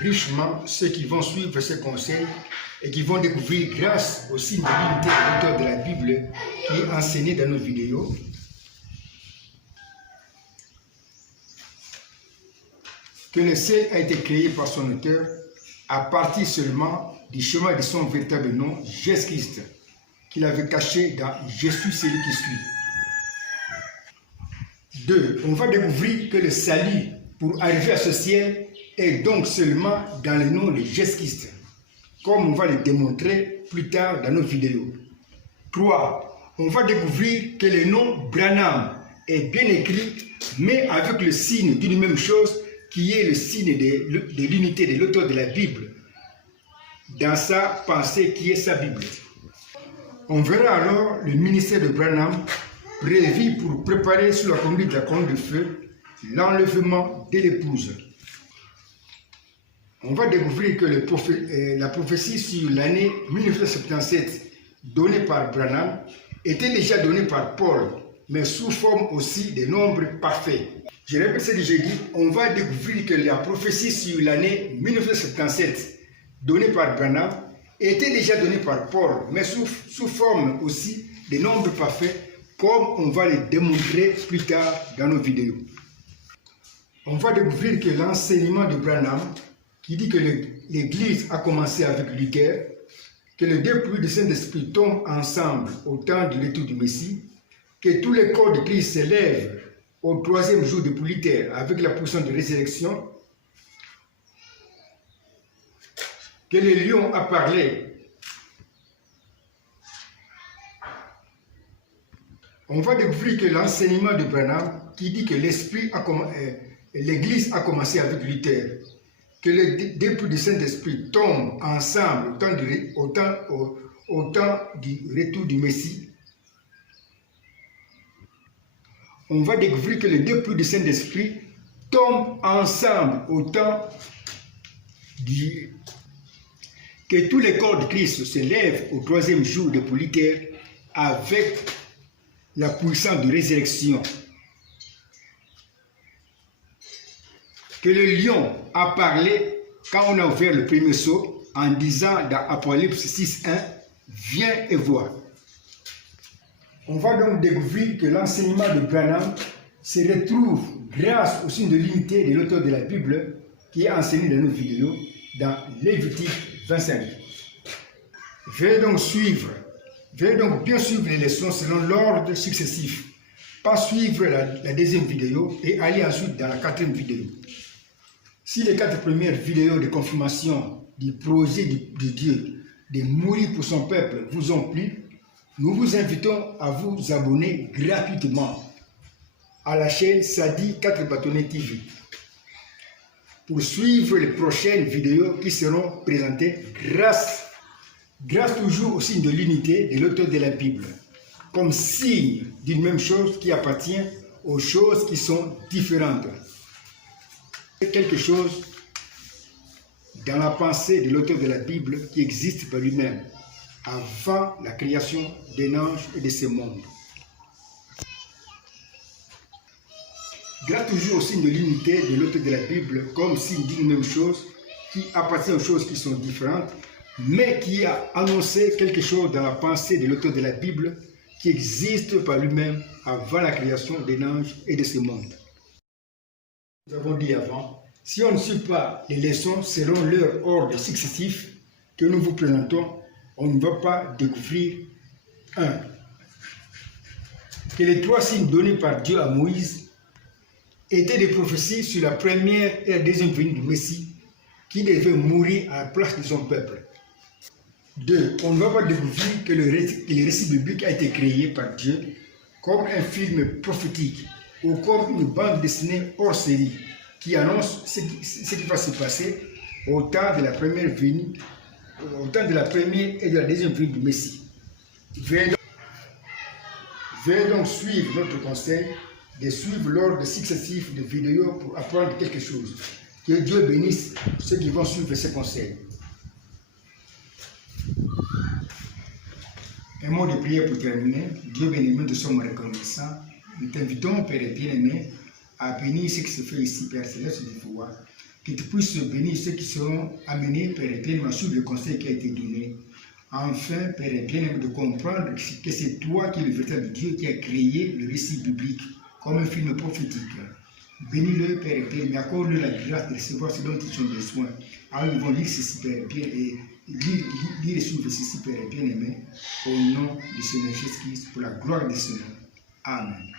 richement ceux qui vont suivre ces conseils et qui vont découvrir, grâce au signe de l'unité de l'auteur de la Bible qui est enseigné dans nos vidéos, que le ciel a été créé par son auteur à partir seulement du chemin de son véritable nom, Jésus-Christ, qu'il avait caché dans « Je suis celui qui suis ». 2. On va découvrir que le salut pour arriver à ce ciel est donc seulement dans le nom de Jésus-Christ, comme on va le démontrer plus tard dans nos vidéos. 3. On va découvrir que le nom Branham est bien écrit, mais avec le signe d'une même chose, qui est le signe de l'unité de l'auteur de la Bible, dans sa pensée qui est sa Bible. On verra alors le ministère de Branham prévu pour préparer sous la conduite de la colonne de feu l'enlèvement de l'épouse. On va découvrir que la prophétie sur l'année 1977 donnée par Branham était déjà donnée par Paul, mais sous forme aussi de nombres parfaits. Je répète ce que j'ai dit, on va découvrir que la prophétie sur l'année 1977 donnée par Branham était déjà donnée par Paul, mais sous forme aussi de nombres parfaits, comme on va le démontrer plus tard dans nos vidéos. On va découvrir que l'enseignement de Branham, qui dit que l'Église a commencé avec Luther, que les deux pluies du Saint-Esprit tombent ensemble au temps du retour du Messie, que tous les corps de Christ s'élèvent au troisième jour de Luther avec la puissance de résurrection, que le lion a parlé. On va découvrir que l'enseignement de Branham, qui dit que l'Église a commencé avec Luther, que les deux pluies du Saint-Esprit tombent ensemble au temps du retour du Messie. On va découvrir que les deux pluies du Saint-Esprit tombent ensemble au temps que tous les corps de Christ se lèvent au troisième jour de Luther avec la puissance de résurrection. Que le lion a parlé quand on a ouvert le premier sceau en disant dans Apocalypse 6.1 « Viens et vois ». On va donc découvrir que l'enseignement de Branham se retrouve grâce au signe de l'unité de l'auteur de la Bible qui est enseigné dans nos vidéos dans Lévitique 25. Veuillez donc bien suivre les leçons selon l'ordre successif, pas suivre la deuxième vidéo et aller ensuite dans la quatrième vidéo. Si les 4 premières vidéos de confirmation du projet de Dieu de mourir pour son peuple vous ont plu, nous vous invitons à vous abonner gratuitement à la chaîne Sadi 4 Bâtonnets TV pour suivre les prochaines vidéos qui seront présentées grâce toujours au signe de l'unité de l'auteur de la Bible, comme signe d'une même chose qui appartient aux choses qui sont différentes. Quelque chose dans la pensée de l'auteur de la Bible qui existe par lui-même avant la création des anges et de ce monde. Grâce toujours au signe de l'unité de l'auteur de la Bible comme signe d'une même chose qui appartient aux choses qui sont différentes, mais qui a annoncé quelque chose dans la pensée de l'auteur de la Bible qui existe par lui-même avant la création des anges et de ce monde. Nous avons dit avant, si on ne suit pas les leçons selon leur ordre successif que nous vous présentons, on ne va pas découvrir 1. Que les 3 signes donnés par Dieu à Moïse étaient des prophéties sur la première et la deuxième venue du Messie qui devait mourir à la place de son peuple. 2. On ne va pas découvrir que le récit biblique a été créé par Dieu comme un film prophétique ou comme une bande dessinée hors série qui annonce ce qui va se passer au temps de la première venue, au temps de la première et de la deuxième venue du Messie. Veuillez donc suivre notre conseil de suivre l'ordre successif de vidéos pour apprendre quelque chose. Que Dieu bénisse ceux qui vont suivre ces conseils. Un mot de prière pour terminer. Dieu béni, nous te sommes reconnaissants. Nous t'invitons, Père bien-aimé, à bénir ce qui se fait ici, Père Céleste du pouvoir. Que tu puisses bénir ceux qui seront amenés, Père bien-aimé, sur le conseil qui a été donné. Enfin, Père bien-aimé, de comprendre que c'est toi qui es le véritable Dieu qui a créé le récit biblique comme un film prophétique. Bénis-le, Père bien-aimé, accorde-le la grâce de recevoir ce dont ils ont besoin. Alors ils vont lire ceci, Père bien, et lire et suivre ceci, Père bien-aimé, au nom de Seigneur Jésus-Christ, pour la gloire de ce nom. Amen.